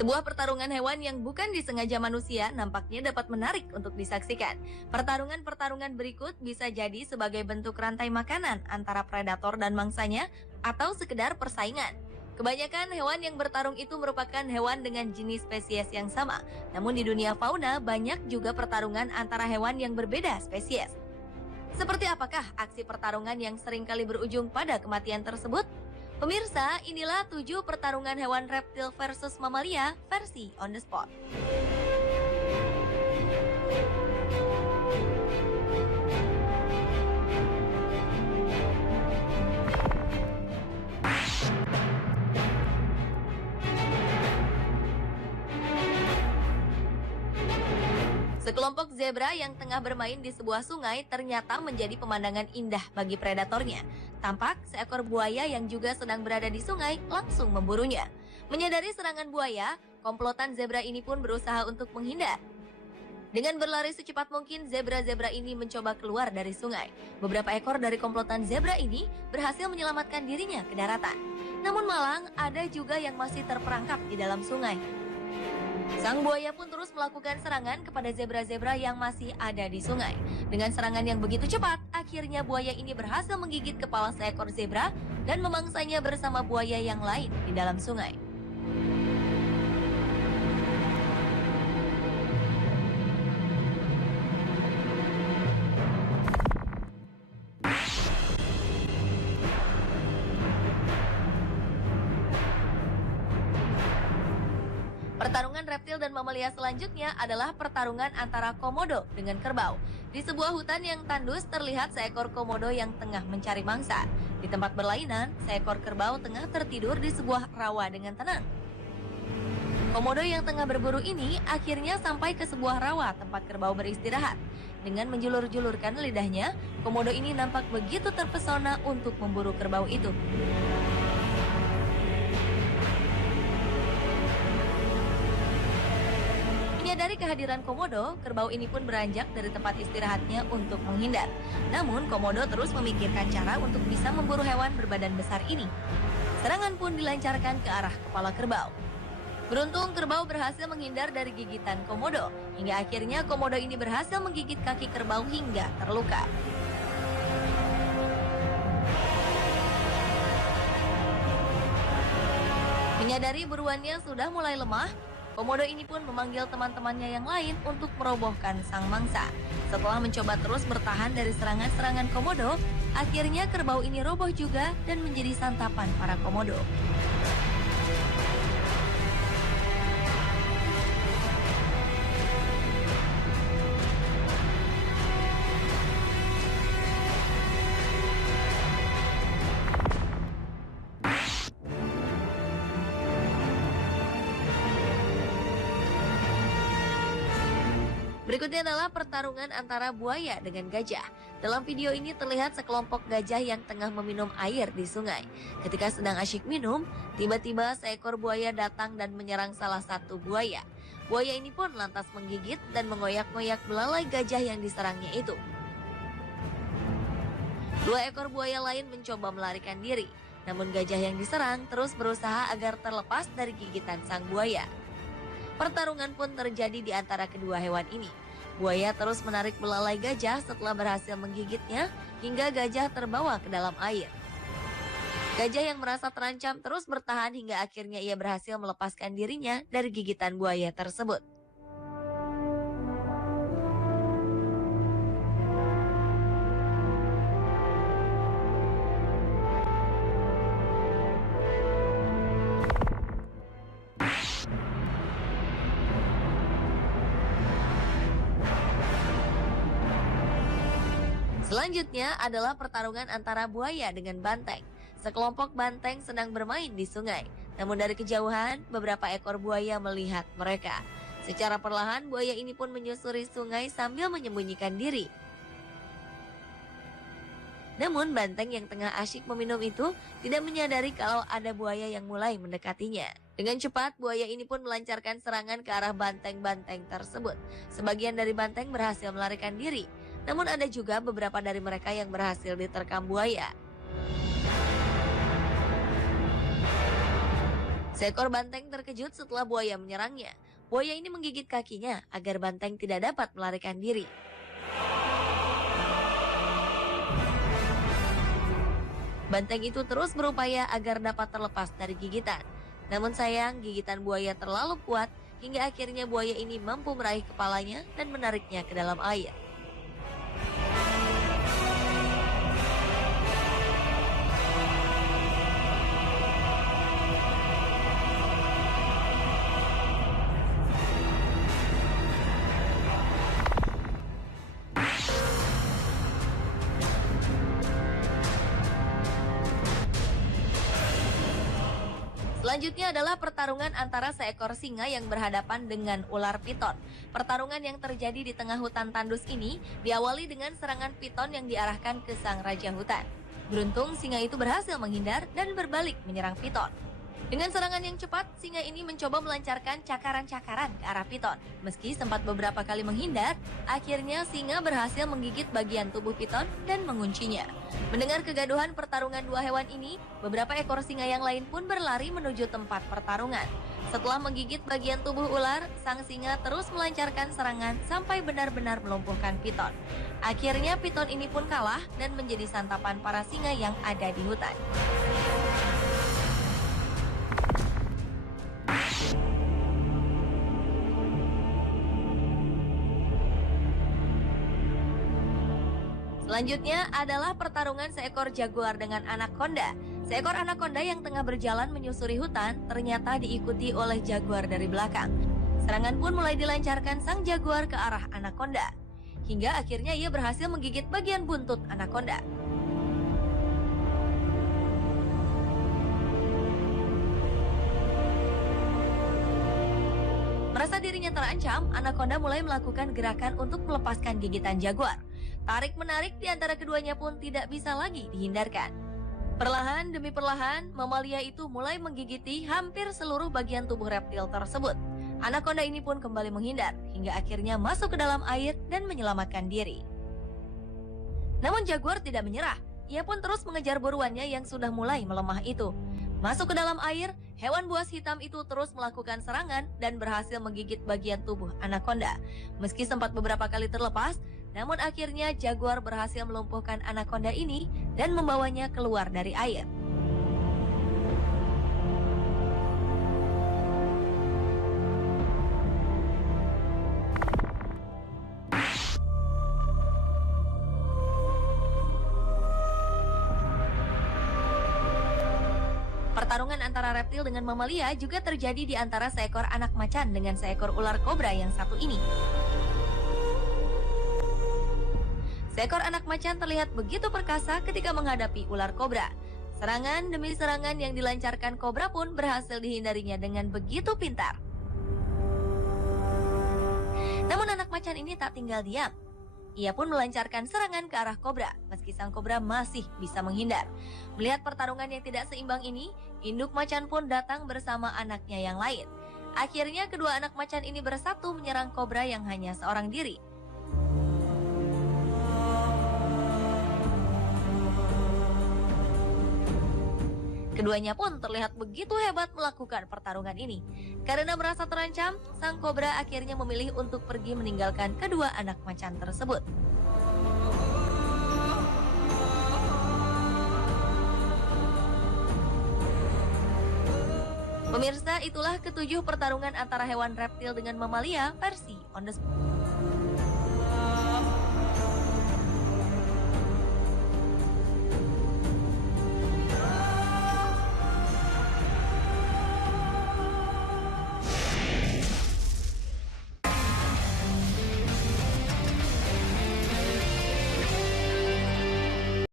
Sebuah pertarungan hewan yang bukan disengaja manusia nampaknya dapat menarik untuk disaksikan. Pertarungan-pertarungan berikut bisa jadi sebagai bentuk rantai makanan antara predator dan mangsanya atau sekedar persaingan. Kebanyakan hewan yang bertarung itu merupakan hewan dengan jenis spesies yang sama. Namun di dunia fauna banyak juga pertarungan antara hewan yang berbeda spesies. Seperti apakah aksi pertarungan yang seringkali berujung pada kematian tersebut? Pemirsa, inilah 7 pertarungan hewan reptil versus mamalia versi on the spot. Sekelompok zebra yang tengah bermain di sebuah sungai ternyata menjadi pemandangan indah bagi predatornya. Tampak seekor buaya yang juga sedang berada di sungai langsung memburunya. Menyadari serangan buaya, komplotan zebra ini pun berusaha untuk menghindar. Dengan berlari secepat mungkin, zebra-zebra ini mencoba keluar dari sungai. Beberapa ekor dari komplotan zebra ini berhasil menyelamatkan dirinya ke daratan. Namun malang, ada juga yang masih terperangkap di dalam sungai. Sang buaya pun terus melakukan serangan kepada zebra-zebra yang masih ada di sungai. Dengan serangan yang begitu cepat, akhirnya buaya ini berhasil menggigit kepala seekor zebra dan memangsanya bersama buaya yang lain di dalam sungai. Pertarungan reptil dan mamalia selanjutnya adalah pertarungan antara komodo dengan kerbau. Di sebuah hutan yang tandus terlihat seekor komodo yang tengah mencari mangsa. Di tempat berlainan, seekor kerbau tengah tertidur di sebuah rawa dengan tenang. Komodo yang tengah berburu ini akhirnya sampai ke sebuah rawa tempat kerbau beristirahat. Dengan menjulur-julurkan lidahnya, komodo ini nampak begitu terpesona untuk memburu kerbau itu. Menyadari kehadiran komodo, kerbau ini pun beranjak dari tempat istirahatnya untuk menghindar. Namun, komodo terus memikirkan cara untuk bisa memburu hewan berbadan besar ini. Serangan pun dilancarkan ke arah kepala kerbau. Beruntung, kerbau berhasil menghindar dari gigitan komodo. Hingga akhirnya komodo ini berhasil menggigit kaki kerbau hingga terluka. Menyadari buruannya sudah mulai lemah, komodo ini pun memanggil teman-temannya yang lain untuk merobohkan sang mangsa. Setelah mencoba terus bertahan dari serangan-serangan komodo, akhirnya kerbau ini roboh juga dan menjadi santapan para komodo. Berikutnya adalah pertarungan antara buaya dengan gajah. Dalam video ini terlihat sekelompok gajah yang tengah meminum air di sungai. Ketika sedang asyik minum, tiba-tiba seekor buaya datang dan menyerang salah satu buaya. Buaya ini pun lantas menggigit dan mengoyak-ngoyak belalai gajah yang diserangnya itu. 2 ekor buaya lain mencoba melarikan diri. Namun gajah yang diserang terus berusaha agar terlepas dari gigitan sang buaya. Pertarungan pun terjadi di antara kedua hewan ini. Buaya terus menarik belalai gajah setelah berhasil menggigitnya hingga gajah terbawa ke dalam air. Gajah yang merasa terancam terus bertahan hingga akhirnya ia berhasil melepaskan dirinya dari gigitan buaya tersebut. Selanjutnya adalah pertarungan antara buaya dengan banteng. Sekelompok banteng sedang bermain di sungai. Namun dari kejauhan, beberapa ekor buaya melihat mereka. Secara perlahan, buaya ini pun menyusuri sungai sambil menyembunyikan diri. Namun banteng yang tengah asyik meminum itu tidak menyadari kalau ada buaya yang mulai mendekatinya. Dengan cepat, buaya ini pun melancarkan serangan ke arah banteng-banteng tersebut. Sebagian dari banteng berhasil melarikan diri. Namun ada juga beberapa dari mereka yang berhasil diterkam buaya. Seekor banteng terkejut setelah buaya menyerangnya. Buaya ini menggigit kakinya agar banteng tidak dapat melarikan diri. Banteng itu terus berupaya agar dapat terlepas dari gigitan. Namun sayang, gigitan buaya terlalu kuat hingga akhirnya buaya ini mampu meraih kepalanya dan menariknya ke dalam air. Selanjutnya adalah pertarungan antara seekor singa yang berhadapan dengan ular piton. Pertarungan yang terjadi di tengah hutan tandus ini diawali dengan serangan piton yang diarahkan ke sang raja hutan. Beruntung singa itu berhasil menghindar dan berbalik menyerang piton. Dengan serangan yang cepat, singa ini mencoba melancarkan cakaran-cakaran ke arah piton. Meski sempat beberapa kali menghindar, akhirnya singa berhasil menggigit bagian tubuh piton dan menguncinya. Mendengar kegaduhan pertarungan dua hewan ini, beberapa ekor singa yang lain pun berlari menuju tempat pertarungan. Setelah menggigit bagian tubuh ular, sang singa terus melancarkan serangan sampai benar-benar melumpuhkan piton. Akhirnya piton ini pun kalah dan menjadi santapan para singa yang ada di hutan. Selanjutnya adalah pertarungan seekor jaguar dengan anaconda. Seekor anaconda yang tengah berjalan menyusuri hutan ternyata diikuti oleh jaguar dari belakang. Serangan pun mulai dilancarkan sang jaguar ke arah anaconda. Hingga akhirnya ia berhasil menggigit bagian buntut anaconda. Merasa dirinya terancam, anaconda mulai melakukan gerakan untuk melepaskan gigitan jaguar. Tarik-menarik di antara keduanya pun tidak bisa lagi dihindarkan. Perlahan demi perlahan, mamalia itu mulai menggigiti hampir seluruh bagian tubuh reptil tersebut. Anaconda ini pun kembali menghindar, hingga akhirnya masuk ke dalam air dan menyelamatkan diri. Namun jaguar tidak menyerah, ia pun terus mengejar buruannya yang sudah mulai melemah itu. Masuk ke dalam air, hewan buas hitam itu terus melakukan serangan dan berhasil menggigit bagian tubuh anaconda. Meski sempat beberapa kali terlepas, namun akhirnya jaguar berhasil melumpuhkan anaconda ini dan membawanya keluar dari air. Pertarungan antara reptil dengan mamalia juga terjadi di antara seekor anak macan dengan seekor ular kobra yang satu ini. Seekor anak macan terlihat begitu perkasa ketika menghadapi ular kobra. Serangan demi serangan yang dilancarkan kobra pun berhasil dihindarinya dengan begitu pintar. Namun anak macan ini tak tinggal diam. Ia pun melancarkan serangan ke arah kobra, meski sang kobra masih bisa menghindar. Melihat pertarungan yang tidak seimbang ini, induk macan pun datang bersama anaknya yang lain. Akhirnya kedua anak macan ini bersatu menyerang kobra yang hanya seorang diri. Keduanya pun terlihat begitu hebat melakukan pertarungan ini. Karena merasa terancam, sang kobra akhirnya memilih untuk pergi meninggalkan kedua anak macan tersebut. Pemirsa, itulah ketujuh pertarungan antara hewan reptil dengan mamalia versi On The Spot.